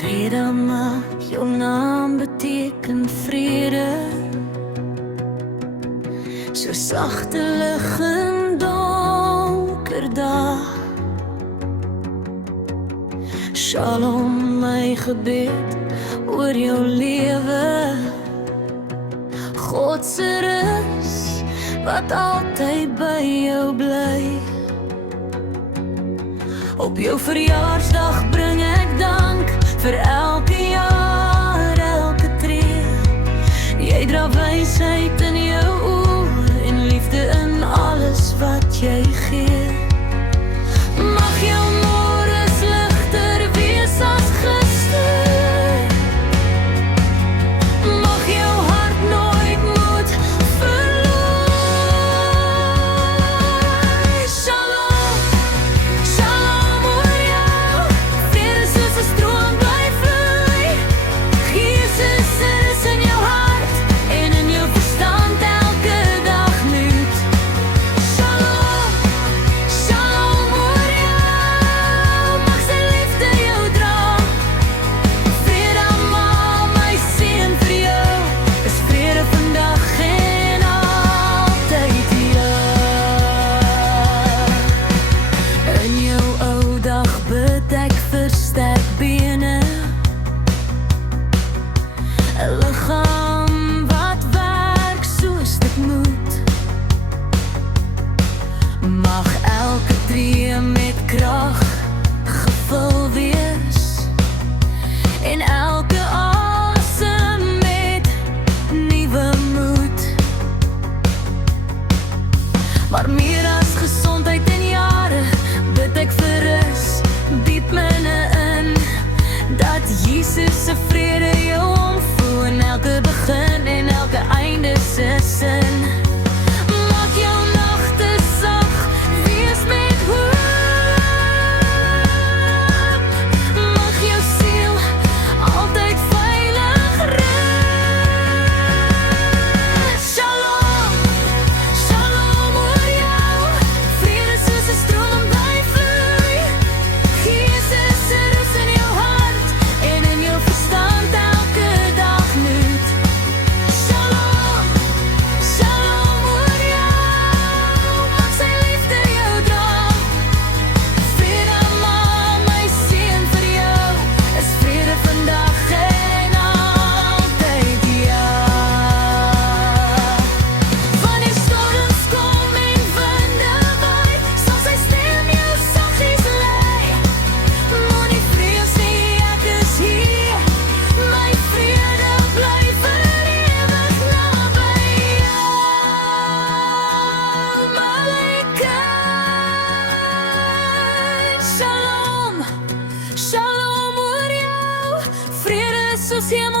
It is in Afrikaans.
Vrede, maar jou naam beteken vrede. So sagte lig in donker dae. Shalom, my gebed oor jou lewe. God se rus wat altyd by jou bly. Op jou verjaarsdag bring ek dank vir elke jaar, elke tree. Jy dra wysheid in jou oor en liefde in alles wat jy gee. Mag jou môres ligter wees as gister. Mag jou hart nooit moed verloor. Shalom, shalom oor jou. Vrede soos 'n stroom bly vloei. Jesus is in jou hart en in jou verstand elke dag nuut. Shalom, shalom oor jou. Mag sy liefde jou dra. Vrede almal, my seën vir jou. Is vrede vandag en altyd hier. In jou ou dag bid ek vir sterk bene. 'n liggaam wat werk soos dit moet. Mag elke tree met krag gevul wees en elke asem met nuwe moed. Maar meer as gesondheid en jare bid ek vir rus diep binne-in. Dat Jesus se vrede jou omvoel in elke begin en elke einde se sin. Mag jou nagte sag wees met hoop. Mag jou siel altyd veilig rus. Shalom, shalom oor jou. Vrede soos 'n stroom bly vloei. Jesus se rus in jou hart en in jou verstand elke dag nuut. Shalom, shalom oor jou. Mag sy liefde jou dra. Vrede almal, my seën vir jou. Is vrede vandag en altyd ja. Wanneer storms kom en winde waai, sal sy stem jou saggies lei. Moenie vrees nie, ek is hier. My vrede bly vir ewig naby jou. Malaikai, shalom, shalom oor jou. Vrede soos hemel